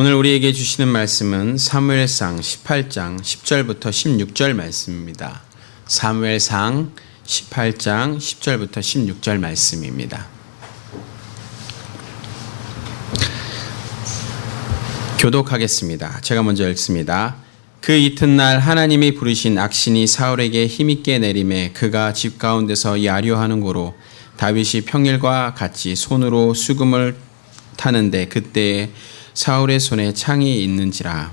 오늘 우리에게 주시는 말씀은 사무엘상 18장 10절부터 16절 말씀입니다. 사무엘상 18장 10절부터 16절 말씀입니다. 교독하겠습니다. 제가 먼저 읽습니다. 그 이튿날 하나님이 부르신 악신이 사울에게 힘있게 내림에 그가 집 가운데서 야려하는 고로 다윗이 평일과 같이 손으로 수금을 타는데 그때에 사울의 손에 창이 있는지라.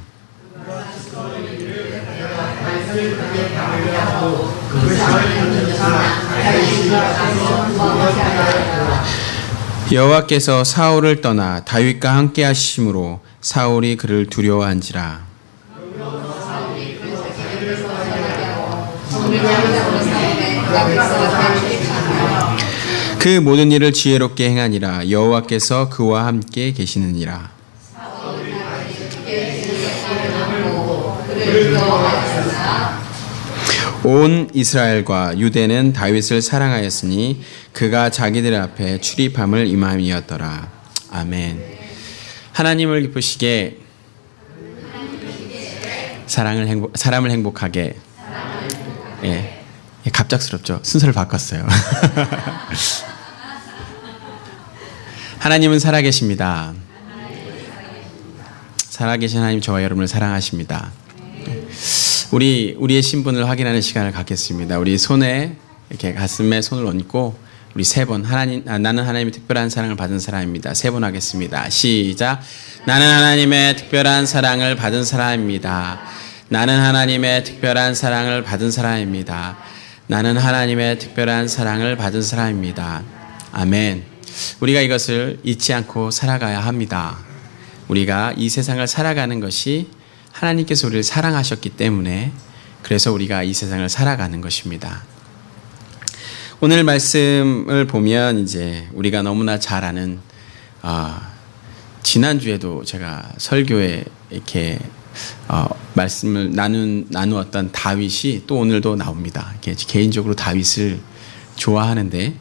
여호와께서 사울을 떠나 다윗과 함께 하심으로 사울이 그를 두려워한지라. 그 모든 일을 지혜롭게 행하니라. 여호와께서 그와 함께 계시느니라. 온 이스라엘과 유대는 다윗을 사랑하였으니 그가 자기들 앞에 출입함을 임함이었더라. 아멘. 하나님을 기쁘시게, 사람을 행복하게. 예, 갑작스럽죠. 순서를 바꿨어요. 하나님은 살아계십니다. 살아계신 하나님, 저와 여러분을 사랑하십니다. 우리의 신분을 확인하는 시간을 갖겠습니다. 우리 손에 이렇게 가슴에 손을 얹고 우리 세 번 나는 하나님의 특별한 사랑을 받은 사람입니다. 세 번 하겠습니다. 시작. 나는 하나님의 특별한 사랑을 받은 사람입니다. 나는 하나님의 특별한 사랑을 받은 사람입니다. 나는 하나님의 특별한 사랑을 받은 사람입니다. 아멘. 우리가 이것을 잊지 않고 살아가야 합니다. 우리가 이 세상을 살아가는 것이 하나님께서 우리를 사랑하셨기 때문에, 그래서 우리가 이 세상을 살아가는 것입니다. 오늘 말씀을 보면 이제 우리가 너무나 잘 아는, 지난주에도 제가 설교에 이렇게 말씀을 나누었던 다윗이 또 오늘도 나옵니다. 개인적으로 다윗을 좋아하는데,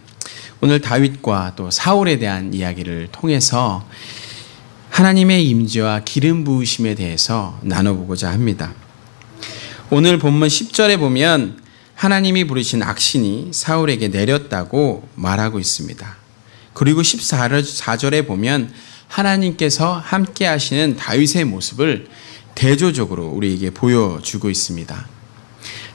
오늘 다윗과 또 사울에 대한 이야기를 통해서 하나님의 임재와 기름 부으심에 대해서 나눠보고자 합니다. 오늘 본문 10절에 보면 하나님이 부르신 악신이 사울에게 내렸다고 말하고 있습니다. 그리고 14절에 보면 하나님께서 함께 하시는 다윗의 모습을 대조적으로 우리에게 보여주고 있습니다.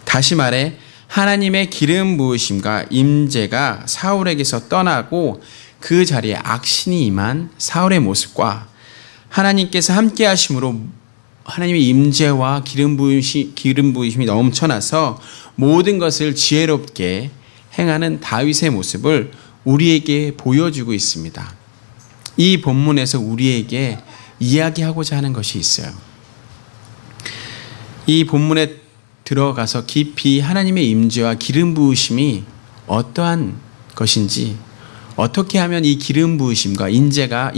다시 말해 하나님의 기름 부으심과 임재가 사울에게서 떠나고 그 자리에 악신이 임한 사울의 모습과 하나님께서 함께 하심으로 하나님의 임재와 기름 부으심이 넘쳐나서 모든 것을 지혜롭게 행하는 다윗의 모습을 우리에게 보여주고 있습니다. 이 본문에서 우리에게 이야기하고자 하는 것이 있어요. 이 본문에 들어가서 깊이 하나님의 임재와 기름 부으심이 어떠한 것인지, 어떻게 하면 이 기름 부으심과 임재가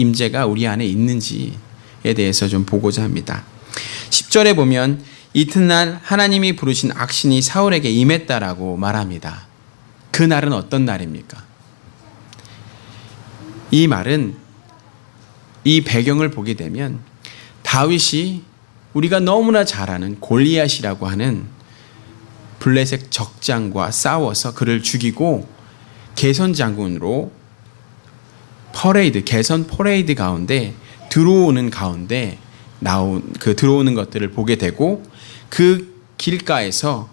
우리 안에 있는지에 대해서 좀 보고자 합니다. 10절에 보면 이튿날 하나님이 부르신 악신이 사울에게 임했다라고 말합니다. 그 날은 어떤 날입니까? 이 말은, 이 배경을 보게 되면 다윗이 우리가 너무나 잘 아는 골리앗이라고 하는 블레셋 적장과 싸워서 그를 죽이고 개선 장군으로 개선 퍼레이드 가운데 들어오는 것들을 보게 되고, 그 길가에서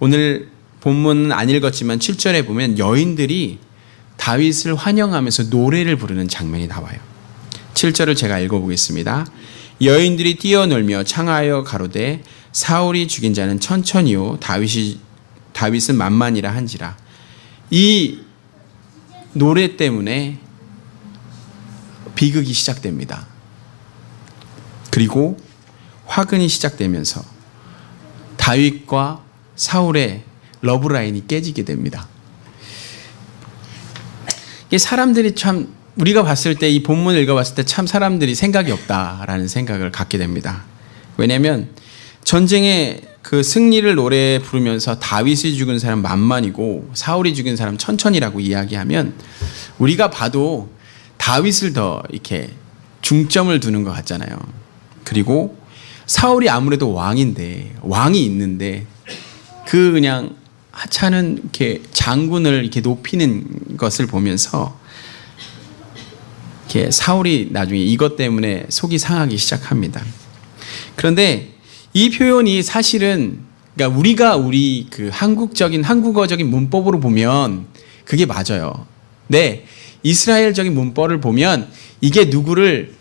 오늘 본문은 안 읽었지만 7절에 보면 여인들이 다윗을 환영하면서 노래를 부르는 장면이 나와요. 7절을 제가 읽어보겠습니다. 여인들이 뛰어놀며 창하여 가로되 사울이 죽인 자는 천천히요 다윗은 만만이라 한지라. 이 노래 때문에 비극이 시작됩니다. 그리고 화근이 시작되면서 다윗과 사울의 러브라인이 깨지게 됩니다. 사람들이 참, 우리가 봤을 때, 이 본문을 읽어봤을 때 참 사람들이 생각이 없다라는 생각을 갖게 됩니다. 왜냐하면 전쟁의 그 승리를 노래 부르면서 다윗이 죽은 사람 만만이고 사울이 죽인 사람 천천히라고 이야기하면 우리가 봐도 다윗을 더 이렇게 중점을 두는 것 같잖아요. 그리고 사울이 아무래도 왕이 있는데 그냥 하찮은 이렇게 장군을 이렇게 높이는 것을 보면서 이렇게 사울이 나중에 이것 때문에 속이 상하기 시작합니다. 그런데 이 표현이 사실은 그러니까 우리 그 한국어적인 문법으로 보면 그게 맞아요. 네, 이스라엘적인 문법을 보면 이게 누구를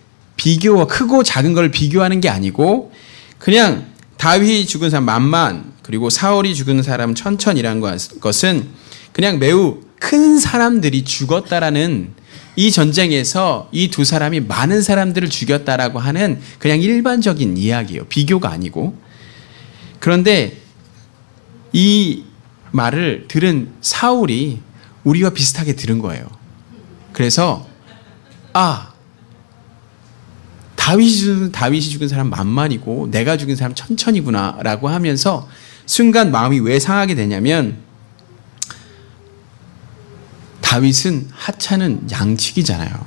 크고 작은 걸 비교하는 게 아니고 그냥 다윗이 죽은 사람 만만 그리고 사울이 죽은 사람 천천이라는 것은 그냥 매우 큰 사람들이 죽었다라는 이 전쟁에서 이 두 사람이 많은 사람들을 죽였다라고 하는 그냥 일반적인 이야기예요. 비교가 아니고. 그런데 이 말을 들은 사울이 우리와 비슷하게 들은 거예요. 그래서 다윗이 죽은 사람 만만이고 내가 죽인 사람 천천이구나 라고 하면서 순간 마음이 왜 상하게 되냐면 다윗은 하찮은 양치기잖아요.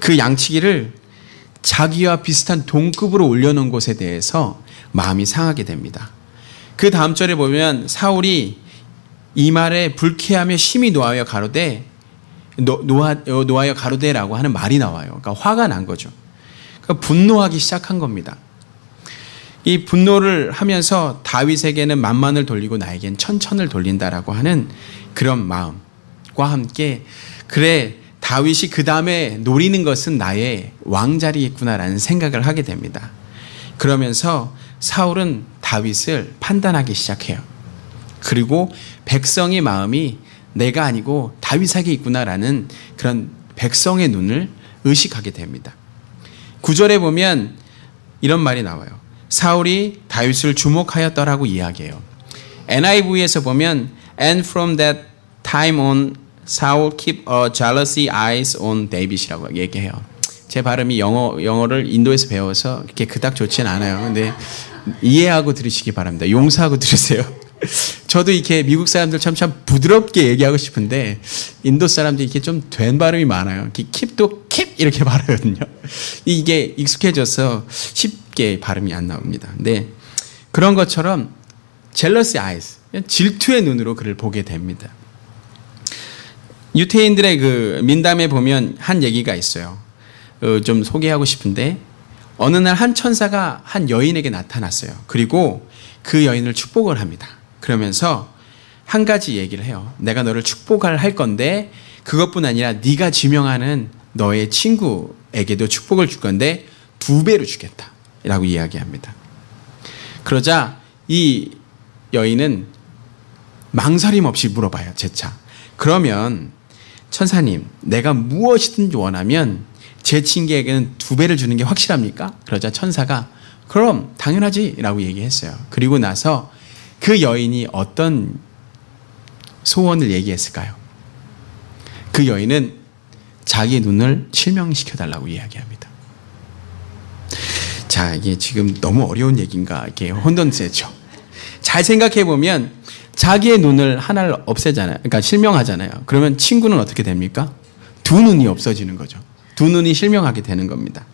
그 양치기를 자기와 비슷한 동급으로 올려놓은 것에 대해서 마음이 상하게 됩니다. 그 다음 절에 보면 사울이 이 말에 불쾌하며 심히 노하여 가로되라고 하는 말이 나와요. 그러니까 화가 난 거죠. 그러니까 분노하기 시작한 겁니다. 이 분노를 하면서 다윗에게는 만만을 돌리고 나에겐 천천을 돌린다라고 하는 그런 마음과 함께 그래 다윗이 그 다음에 노리는 것은 나의 왕자리겠구나라는 생각을 하게 됩니다. 그러면서 사울은 다윗을 판단하기 시작해요. 그리고 백성의 마음이 내가 아니고 다윗에게 있구나라는 그런 백성의 눈을 의식하게 됩니다. 9절에 보면 이런 말이 나와요. 사울이 다윗을 주목하였더라고 이야기해요. NIV에서 보면 And from that time on Saul keep a jealousy eyes on David이라고 얘기해요. 제 발음이 영어를 인도에서 배워서 이렇게 그닥 좋진 않아요. 근데 이해하고 들으시기 바랍니다. 용서하고 들으세요. 저도 이렇게 미국 사람들 참 부드럽게 얘기하고 싶은데 인도 사람들이 이렇게 좀 된 발음이 많아요. 킵도 킵 이렇게 발음하거든요. 이게 익숙해져서 쉽게 발음이 안 나옵니다. 근데 그런 것처럼 jealous eyes, 질투의 눈으로 그를 보게 됩니다. 유태인들의 그 민담에 보면 한 얘기가 있어요. 좀 소개하고 싶은데 어느 날 한 천사가 한 여인에게 나타났어요. 그리고 그 여인을 축복을 합니다. 그러면서 한 가지 얘기를 해요. 내가 너를 축복할 건데 그것뿐 아니라 네가 지명하는 너의 친구에게도 축복을 줄 건데 2배로 주겠다 라고 이야기합니다. 그러자 이 여인은 망설임 없이 물어봐요. 재차. 그러면 천사님, 내가 무엇이든지 원하면 제 친구에게는 2배를 주는 게 확실합니까? 그러자 천사가 그럼 당연하지 라고 얘기했어요. 그리고 나서 그 여인이 어떤 소원을 얘기했을까요? 그 여인은 자기의 눈을 실명시켜달라고 이야기합니다. 자, 이게 지금 너무 어려운 얘기인가 이렇게 혼돈스럽죠. 잘 생각해보면 자기의 눈을 하나를 없애잖아요. 그러니까 실명하잖아요. 그러면 친구는 어떻게 됩니까? 2눈이 없어지는 거죠. 2눈이 실명하게 되는 겁니다.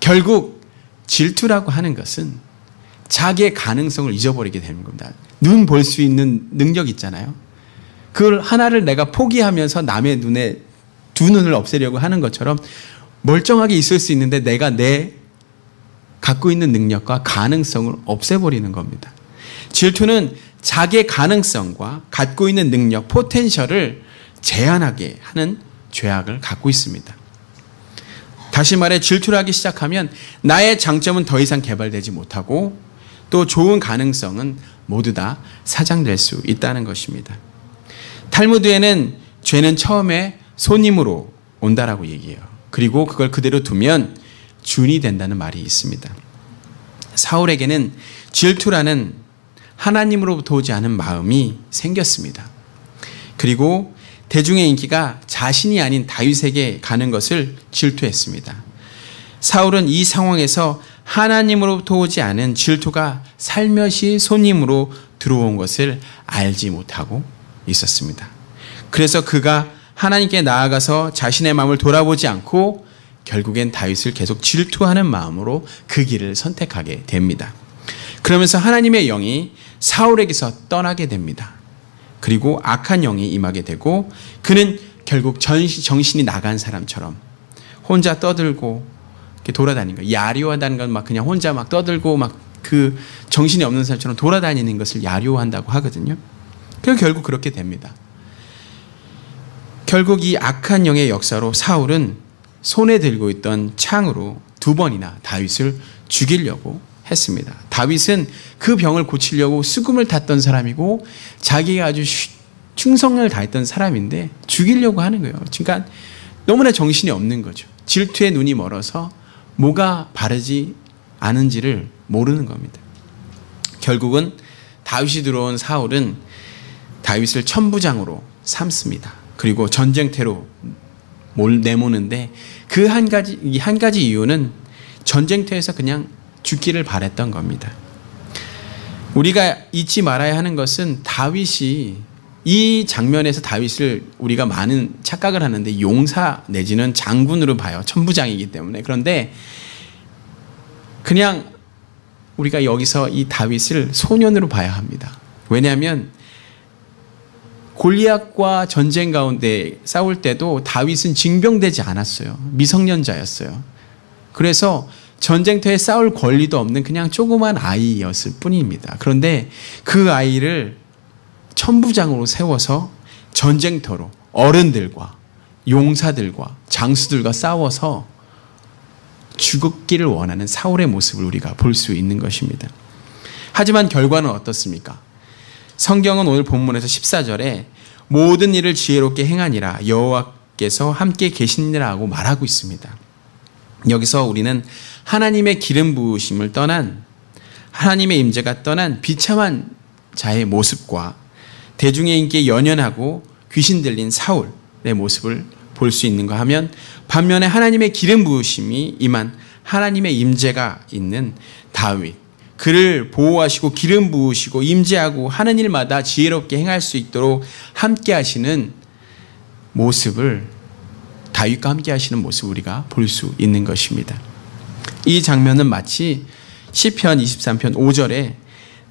결국 질투라고 하는 것은 자기의 가능성을 잊어버리게 되는 겁니다. 눈 볼 수 있는 능력 있잖아요. 그걸 하나를 내가 포기하면서 남의 눈에 2눈을 없애려고 하는 것처럼 멀쩡하게 있을 수 있는데 내가 내 갖고 있는 능력과 가능성을 없애버리는 겁니다. 질투는 자기의 가능성과 갖고 있는 능력, 포텐셜을 제한하게 하는 죄악을 갖고 있습니다. 다시 말해 질투를 하기 시작하면 나의 장점은 더 이상 개발되지 못하고 또 좋은 가능성은 모두 다 사장될 수 있다는 것입니다. 탈무드에는 죄는 처음에 손님으로 온다라고 얘기해요. 그리고 그걸 그대로 두면 준이 된다는 말이 있습니다. 사울에게는 질투라는 하나님으로부터 오지 않은 마음이 생겼습니다. 그리고 대중의 인기가 자신이 아닌 다윗에게 가는 것을 질투했습니다. 사울은 이 상황에서 하나님으로부터 오지 않은 질투가 살며시 손님으로 들어온 것을 알지 못하고 있었습니다. 그래서 그가 하나님께 나아가서 자신의 마음을 돌아보지 않고 결국엔 다윗을 계속 질투하는 마음으로 그 길을 선택하게 됩니다. 그러면서 하나님의 영이 사울에게서 떠나게 됩니다. 그리고 악한 영이 임하게 되고 그는 결국 정신이 나간 사람처럼 혼자 떠들고 이렇게 돌아다니는 거예요. 야리오하다는 건 막 그냥 혼자 막 떠들고 막 그 정신이 없는 사람처럼 돌아다니는 것을 야리오한다고 하거든요. 그래서 결국 그렇게 됩니다. 결국 이 악한 영의 역사로 사울은 손에 들고 있던 창으로 2번이나 다윗을 죽이려고 했습니다. 다윗은 그 병을 고치려고 수금을 탔던 사람이고 자기가 아주 충성을 다했던 사람인데 죽이려고 하는 거예요. 그러니까 너무나 정신이 없는 거죠. 질투에 눈이 멀어서 뭐가 바르지 않은지를 모르는 겁니다. 결국은 다윗이 들어온 사울은 다윗을 천부장으로 삼습니다. 그리고 전쟁터로 내모는데 그 한 가지 이유는 전쟁터에서 그냥 죽기를 바랬던 겁니다. 우리가 잊지 말아야 하는 것은 다윗이 이 장면에서 다윗을 우리가 많은 착각을 하는데 용사 내지는 장군으로 봐요. 천부장이기 때문에. 그런데 그냥 우리가 여기서 이 다윗을 소년으로 봐야 합니다. 왜냐하면 골리앗과 전쟁 가운데 싸울 때도 다윗은 징병되지 않았어요. 미성년자였어요. 그래서 전쟁터에 싸울 권리도 없는 그냥 조그만 아이였을 뿐입니다. 그런데 그 아이를 천부장으로 세워서 전쟁터로 어른들과 용사들과 장수들과 싸워서 죽기를 원하는 사울의 모습을 우리가 볼 수 있는 것입니다. 하지만 결과는 어떻습니까? 성경은 오늘 본문에서 14절에 모든 일을 지혜롭게 행하니라 여호와께서 함께 계시니라고 말하고 있습니다. 여기서 우리는 하나님의 기름 부으심을 떠난 하나님의 임재가 떠난 비참한 자의 모습과 대중의 인기에 연연하고 귀신 들린 사울의 모습을 볼 수 있는가 하면 반면에 하나님의 기름 부으심이 임한 하나님의 임재가 있는 다윗, 그를 보호하시고 기름 부으시고 임재하고 하는 일마다 지혜롭게 행할 수 있도록 함께 하시는 모습을 다윗과 함께 하시는 모습을 우리가 볼 수 있는 것입니다. 이 장면은 마치 시편 23편 5절에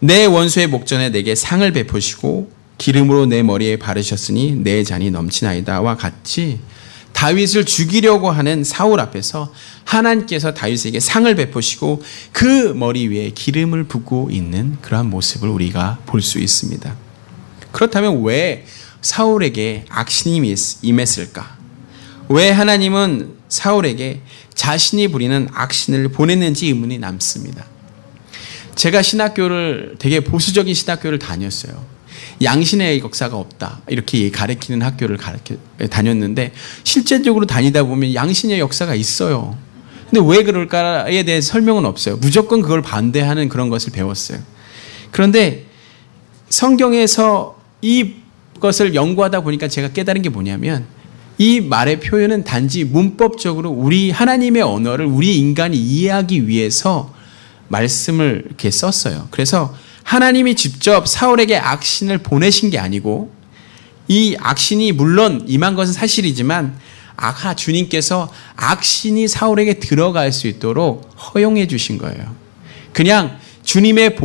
내 원수의 목전에 내게 상을 베푸시고 기름으로 내 머리에 바르셨으니 내 잔이 넘치나이다와 같이 다윗을 죽이려고 하는 사울 앞에서 하나님께서 다윗에게 상을 베푸시고 그 머리 위에 기름을 붓고 있는 그러한 모습을 우리가 볼 수 있습니다. 그렇다면 왜 사울에게 악신이 임했을까? 왜 하나님은 사울에게 자신이 부리는 악신을 보냈는지 의문이 남습니다. 제가 신학교를 되게 보수적인 신학교를 다녔어요. 양신의 역사가 없다 이렇게 가르치는 학교를 다녔는데 실제적으로 다니다 보면 양신의 역사가 있어요. 근데 왜 그럴까에 대해 설명은 없어요. 무조건 그걸 반대하는 그런 것을 배웠어요. 그런데 성경에서 이것을 연구하다 보니까 제가 깨달은 게 뭐냐면 이 말의 표현은 단지 문법적으로 우리 하나님의 언어를 우리 인간이 이해하기 위해서 말씀을 이렇게 썼어요. 그래서 하나님이 직접 사울에게 악신을 보내신 게 아니고 이 악신이 물론 임한 것은 사실이지만 주님께서 악신이 사울에게 들어갈 수 있도록 허용해 주신 거예요. 그냥 주님의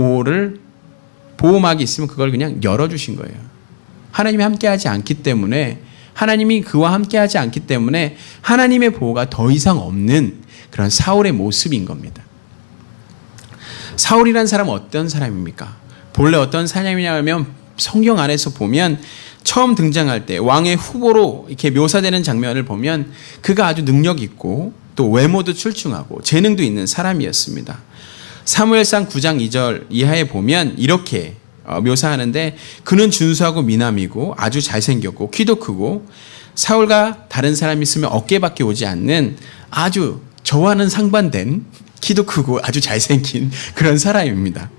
보호막이 있으면 그걸 그냥 열어주신 거예요. 하나님이 함께하지 않기 때문에 하나님이 그와 함께하지 않기 때문에 하나님의 보호가 더 이상 없는 그런 사울의 모습인 겁니다. 사울이라는 사람은 어떤 사람입니까? 본래 어떤 사람이냐면 성경 안에서 보면 처음 등장할 때 왕의 후보로 이렇게 묘사되는 장면을 보면 그가 아주 능력 있고 또 외모도 출중하고 재능도 있는 사람이었습니다. 사무엘상 9장 2절 이하에 보면 이렇게 묘사하는데 그는 준수하고 미남이고 아주 잘생겼고 키도 크고 사울과 다른 사람이 있으면 어깨밖에 오지 않는 아주 저와는 상반된 키도 크고 아주 잘생긴 그런 사람입니다.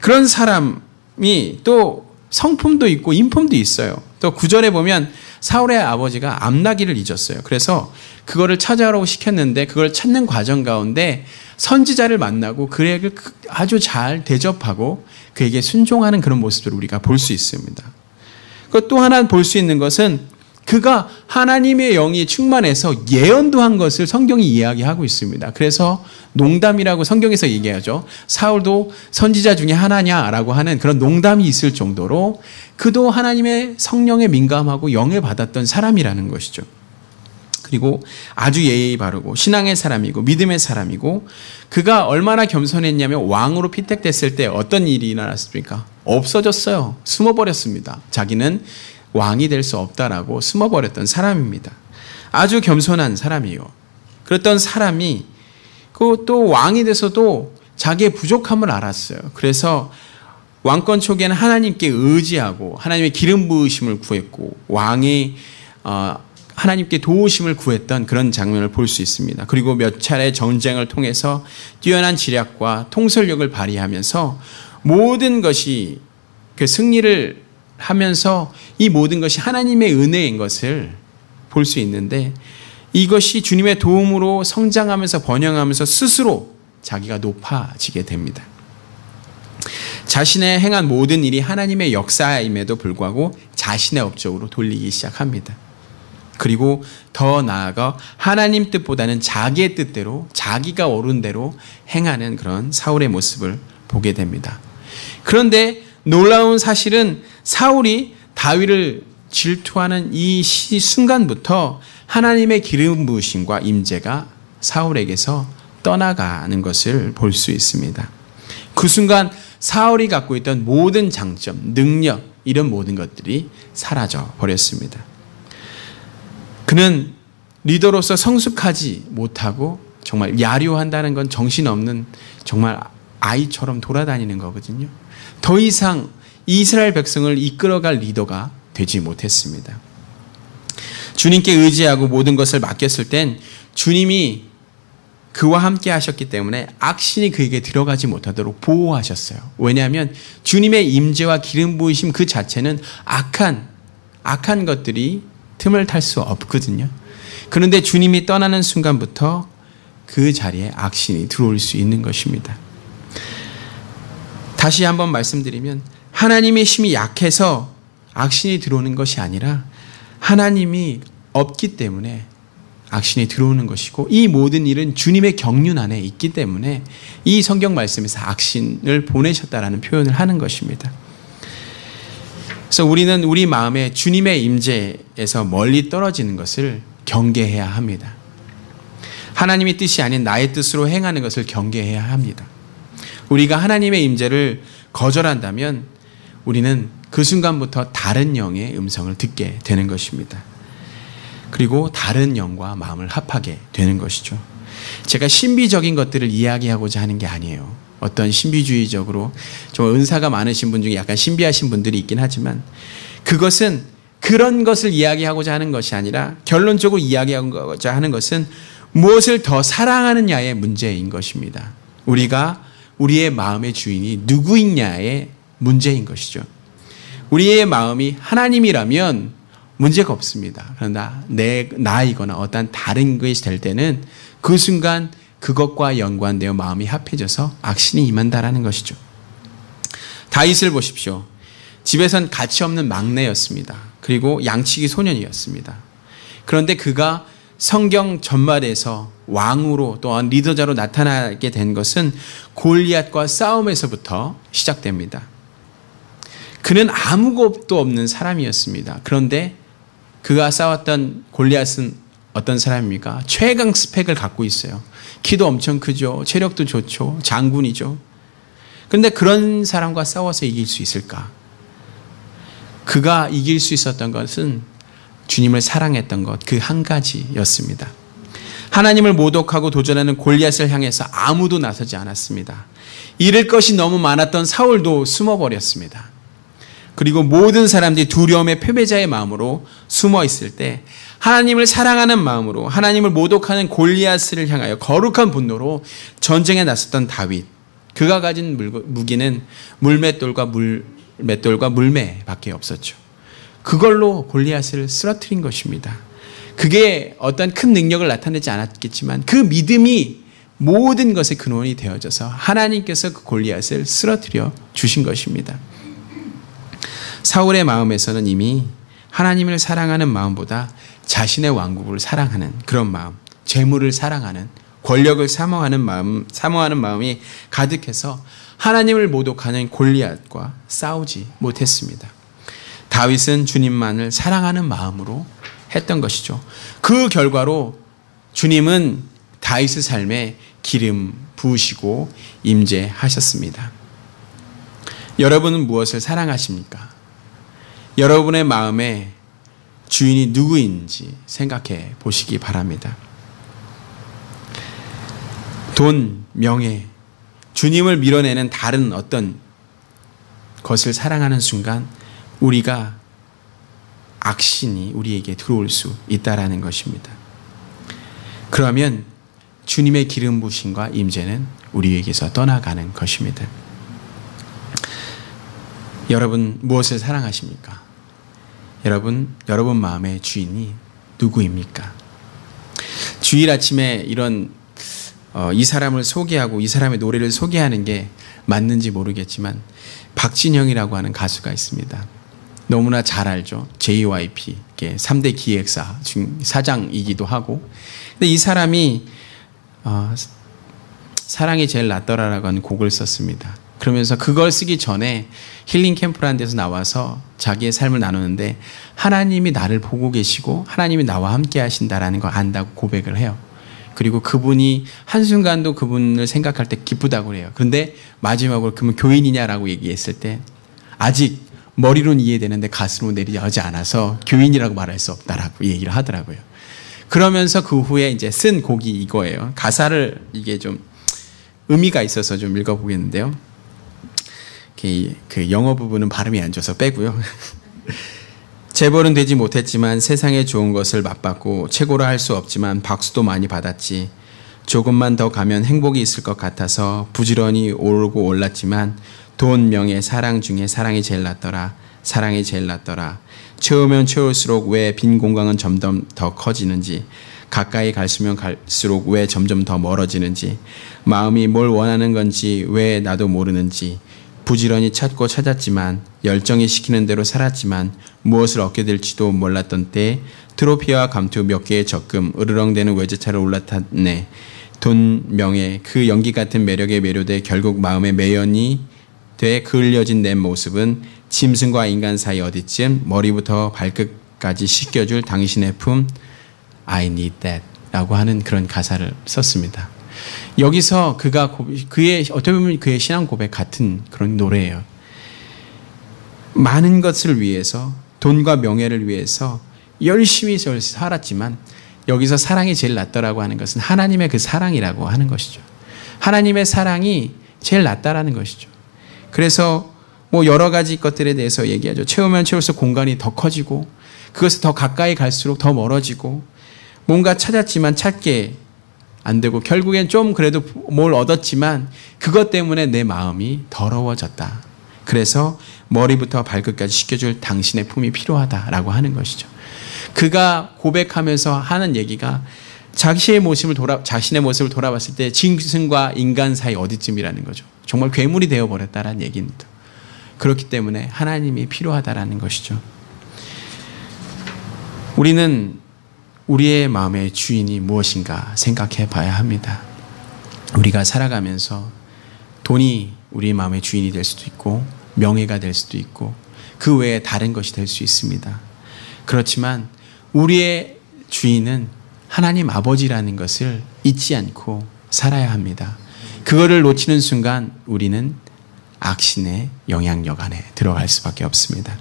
그런 사람이 또 성품도 있고 인품도 있어요. 또 9절에 보면 사울의 아버지가 암나기를 잊었어요. 그래서 그거를 찾아오라고 시켰는데 그걸 찾는 과정 가운데 선지자를 만나고 그에게 아주 잘 대접하고 그에게 순종하는 그런 모습들을 우리가 볼 수 있습니다. 또 하나 볼 수 있는 것은 그가 하나님의 영이 충만해서 예언도 한 것을 성경이 이야기하고 있습니다. 그래서 농담이라고 성경에서 얘기하죠. 사울도 선지자 중에 하나냐라고 하는 그런 농담이 있을 정도로 그도 하나님의 성령에 민감하고 영에 받았던 사람이라는 것이죠. 그리고 아주 예의 바르고 신앙의 사람이고 믿음의 사람이고 그가 얼마나 겸손했냐면 왕으로 피택됐을 때 어떤 일이 일어났습니까? 없어졌어요. 숨어버렸습니다. 자기는 왕이 될 수 없다라고 숨어버렸던 사람입니다. 아주 겸손한 사람이에요. 그랬던 사람이 또 왕이 돼서도 자기의 부족함을 알았어요. 그래서 왕권 초기에는 하나님께 의지하고 하나님의 기름 부으심을 구했고 왕이 하나님께 도우심을 구했던 그런 장면을 볼 수 있습니다. 그리고 몇 차례 전쟁을 통해서 뛰어난 지략과 통솔력을 발휘하면서 모든 것이 그 승리를 하면서 이 모든 것이 하나님의 은혜인 것을 볼 수 있는데 이것이 주님의 도움으로 성장하면서 번영하면서 스스로 자기가 높아지게 됩니다. 자신의 행한 모든 일이 하나님의 역사임에도 불구하고 자신의 업적으로 돌리기 시작합니다. 그리고 더 나아가 하나님 뜻보다는 자기의 뜻대로 자기가 옳은 대로 행하는 그런 사울의 모습을 보게 됩니다. 그런데 놀라운 사실은 사울이 다윗을 질투하는 이 순간부터 하나님의 기름 부으심과 임재가 사울에게서 떠나가는 것을 볼 수 있습니다. 그 순간 사울이 갖고 있던 모든 장점, 능력 이런 모든 것들이 사라져 버렸습니다. 그는 리더로서 성숙하지 못하고 정말 야료한다는 건 정신없는 정말 아이처럼 돌아다니는 거거든요. 더 이상 이스라엘 백성을 이끌어갈 리더가 되지 못했습니다. 주님께 의지하고 모든 것을 맡겼을 땐 주님이 그와 함께 하셨기 때문에 악신이 그에게 들어가지 못하도록 보호하셨어요. 왜냐하면 주님의 임재와 기름 부으심 그 자체는 악한 것들이 틈을 탈 수 없거든요. 그런데 주님이 떠나는 순간부터 그 자리에 악신이 들어올 수 있는 것입니다. 다시 한번 말씀드리면 하나님의 힘이 약해서 악신이 들어오는 것이 아니라 하나님이 없기 때문에 악신이 들어오는 것이고 이 모든 일은 주님의 경륜 안에 있기 때문에 이 성경 말씀에서 악신을 보내셨다라는 표현을 하는 것입니다. 그래서 우리는 우리 마음에 주님의 임재에서 멀리 떨어지는 것을 경계해야 합니다. 하나님의 뜻이 아닌 나의 뜻으로 행하는 것을 경계해야 합니다. 우리가 하나님의 임재를 거절한다면 우리는 그 순간부터 다른 영의 음성을 듣게 되는 것입니다. 그리고 다른 영과 마음을 합하게 되는 것이죠. 제가 신비적인 것들을 이야기하고자 하는 게 아니에요. 어떤 신비주의적으로 좀 은사가 많으신 분 중에 약간 신비하신 분들이 있긴 하지만 그것은 그런 것을 이야기하고자 하는 것이 아니라 결론적으로 이야기하고자 하는 것은 무엇을 더 사랑하느냐의 문제인 것입니다. 우리가 우리의 마음의 주인이 누구이냐의 문제인 것이죠. 우리의 마음이 하나님이라면 문제가 없습니다. 그러나 나이거나 어떤 다른 것이 될 때는 그 순간 그것과 연관되어 마음이 합해져서 악신이 임한다라는 것이죠. 다윗을 보십시오. 집에선 가치 없는 막내였습니다. 그리고 양치기 소년이었습니다. 그런데 그가 성경 전말에서 왕으로 또한 리더자로 나타나게 된 것은 골리앗과 싸움에서부터 시작됩니다. 그는 아무것도 없는 사람이었습니다. 그런데 그가 싸웠던 골리앗은 어떤 사람입니까? 최강 스펙을 갖고 있어요. 키도 엄청 크죠. 체력도 좋죠. 장군이죠. 그런데 그런 사람과 싸워서 이길 수 있을까? 그가 이길 수 있었던 것은 주님을 사랑했던 것 그 한 가지였습니다. 하나님을 모독하고 도전하는 골리앗을 향해서 아무도 나서지 않았습니다. 잃을 것이 너무 많았던 사울도 숨어버렸습니다. 그리고 모든 사람들이 두려움의 패배자의 마음으로 숨어 있을 때 하나님을 사랑하는 마음으로 하나님을 모독하는 골리앗을 향하여 거룩한 분노로 전쟁에 나섰던 다윗. 그가 가진 무기는 물맷돌과 물매밖에 없었죠. 그걸로 골리앗을 쓰러뜨린 것입니다. 그게 어떤 큰 능력을 나타내지 않았겠지만 그 믿음이 모든 것의 근원이 되어져서 하나님께서 그 골리앗을 쓰러뜨려 주신 것입니다. 사울의 마음에서는 이미 하나님을 사랑하는 마음보다 자신의 왕국을 사랑하는 그런 마음, 재물을 사랑하는, 권력을 사모하는 마음이 가득해서 하나님을 모독하는 골리앗과 싸우지 못했습니다. 다윗은 주님만을 사랑하는 마음으로 했던 것이죠. 그 결과로 주님은 다윗의 삶에 기름 부으시고 임재하셨습니다. 여러분은 무엇을 사랑하십니까? 여러분의 마음에 주인이 누구인지 생각해 보시기 바랍니다. 돈, 명예, 주님을 밀어내는 다른 어떤 것을 사랑하는 순간 우리가 악신이 우리에게 들어올 수 있다라는 것입니다. 그러면 주님의 기름 부으심과 임재는 우리에게서 떠나가는 것입니다. 여러분 무엇을 사랑하십니까? 여러분 마음의 주인이 누구입니까? 주일 아침에 이런 이 사람을 소개하고 이 사람의 노래를 소개하는 게 맞는지 모르겠지만 박진영이라고 하는 가수가 있습니다. 너무나 잘 알죠. JYP 3대 기획사 중 사장이기도 하고. 근데 이 사람이 사랑이 제일 낫더라라고 하는 곡을 썼습니다. 그러면서 그걸 쓰기 전에 힐링 캠프라는 데서 나와서 자기의 삶을 나누는데 하나님이 나를 보고 계시고 하나님이 나와 함께 하신다라는 걸 안다고 고백을 해요. 그리고 그분이 한순간도 그분을 생각할 때 기쁘다고 그래요. 그런데 마지막으로 그러면 교인이냐라고 얘기했을 때 아직 머리로는 이해되는데 가슴으로 내려오지 않아서 교인이라고 말할 수 없다라고 얘기를 하더라고요. 그러면서 그 후에 이제 쓴 곡이 이거예요. 가사를 이게 좀 의미가 있어서 좀 읽어보겠는데요. 그 영어 부분은 발음이 안 좋아서 빼고요. 재벌은 되지 못했지만 세상의 좋은 것을 맛봤고 최고라 할 수 없지만 박수도 많이 받았지. 조금만 더 가면 행복이 있을 것 같아서 부지런히 오르고 올랐지만 돈, 명예, 사랑 중에 사랑이 제일 낫더라. 사랑이 제일 낫더라. 채우면 채울수록 왜 빈 공간은 점점 더 커지는지, 가까이 갈수면 갈수록 왜 점점 더 멀어지는지, 마음이 뭘 원하는 건지 왜 나도 모르는지, 부지런히 찾고 찾았지만 열정이 시키는 대로 살았지만 무엇을 얻게 될지도 몰랐던 때 트로피와 감투 몇 개의 적금, 으르렁대는 외제차를 올라탔네. 돈, 명예, 그 연기 같은 매력에 매료돼 결국 마음의 매연이 돼 그을려진 내 모습은 짐승과 인간 사이 어디쯤 머리부터 발끝까지 씻겨줄 당신의 품 I need that 라고 하는 그런 가사를 썼습니다. 여기서 그의 어떻게 보면 그의 신앙 고백 같은 그런 노래예요. 많은 것을 위해서 돈과 명예를 위해서 열심히 살았지만 여기서 사랑이 제일 낫더라고 하는 것은 하나님의 그 사랑이라고 하는 것이죠. 하나님의 사랑이 제일 낫다라는 것이죠. 그래서 뭐 여러 가지 것들에 대해서 얘기하죠. 채우면 채울수록 공간이 더 커지고 그것을 더 가까이 갈수록 더 멀어지고 뭔가 찾았지만 찾게 안 되고 결국엔 좀 그래도 뭘 얻었지만 그것 때문에 내 마음이 더러워졌다. 그래서 머리부터 발끝까지 씻겨줄 당신의 품이 필요하다라고 하는 것이죠. 그가 고백하면서 하는 얘기가 자신의 모습을 돌아봤을 때 짐승과 인간 사이 어디쯤이라는 거죠. 정말 괴물이 되어버렸다라는 얘기입니다. 그렇기 때문에 하나님이 필요하다라는 것이죠. 우리는 우리의 마음의 주인이 무엇인가 생각해 봐야 합니다. 우리가 살아가면서 돈이 우리의 마음의 주인이 될 수도 있고 명예가 될 수도 있고 그 외에 다른 것이 될 수 있습니다. 그렇지만 우리의 주인은 하나님 아버지라는 것을 잊지 않고 살아야 합니다. 그거를 놓치는 순간 우리는 악신의 영향력 안에 들어갈 수밖에 없습니다.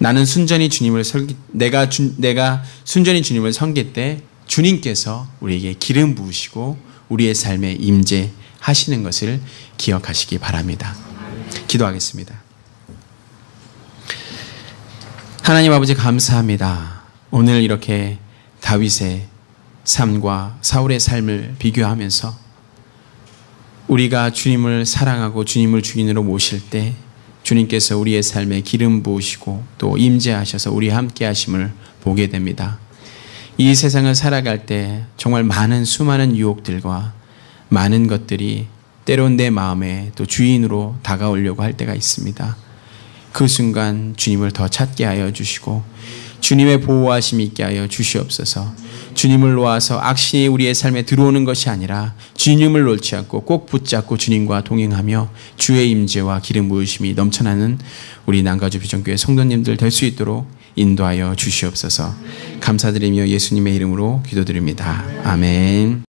나는 순전히 주님을 내가 순전히 주님을 섬길 때 주님께서 우리에게 기름 부으시고 우리의 삶에 임재하시는 것을 기억하시기 바랍니다. 기도하겠습니다. 하나님 아버지 감사합니다. 오늘 이렇게 다윗의 삶과 사울의 삶을 비교하면서 우리가 주님을 사랑하고 주님을 주인으로 모실 때 주님께서 우리의 삶에 기름 부으시고 또 임재하셔서 우리 함께 하심을 보게 됩니다. 이 세상을 살아갈 때 정말 수많은 유혹들과 많은 것들이 때론 내 마음에 또 주인으로 다가오려고 할 때가 있습니다. 그 순간 주님을 더 찾게 하여 주시고 주님의 보호하심이 있게 하여 주시옵소서. 주님을 놓아서 악신이 우리의 삶에 들어오는 것이 아니라 주님을 놓지 않고 꼭 붙잡고 주님과 동행하며 주의 임재와 기름 부으심이 넘쳐나는 우리 남가주 비전교회 성도님들 될 수 있도록 인도하여 주시옵소서. 감사드리며 예수님의 이름으로 기도드립니다. 아멘.